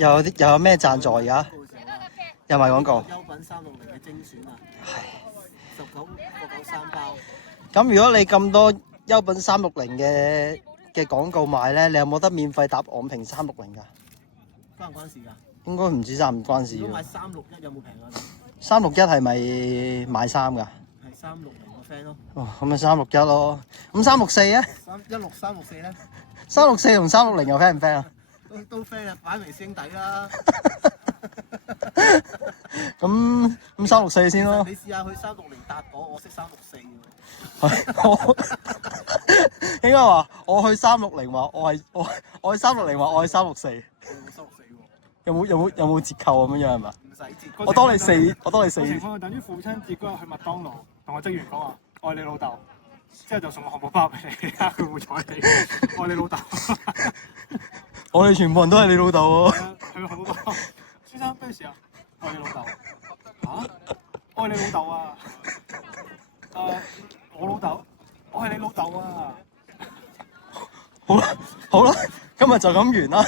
有咩贊助而家？有賣廣告。優品360嘅精選啊，19.93包。咁如果你咁多優品360嘅廣告賣咧，你有冇得免費搭昂平360㗎？關唔關事㗎？應該唔關事。如果買361有冇平啊？361係咪買衫㗎？係360個 friend 咯。哦，咁咪361咯。咁364啊？316、364咧？364同360又 friend 唔 friend 啊？都 friend 啊，擺明師兄弟啦。咁364先咯。你試下去360搭我識364喎。應該話我去360話我去360話我去364。有冇折扣咁樣係嘛？唔使折。我多你4。情況等於父親節嗰日去麥當勞，同個職員講話愛你老豆，之後就送個漢堡包俾你，佢會睬你。愛你老豆。我哋全部人都係你老豆喎。係漢堡包。先生咩事啊？愛你老豆。嚇？愛你老豆啊！我老豆，我係你老豆啊！好啦，今日就咁完啦。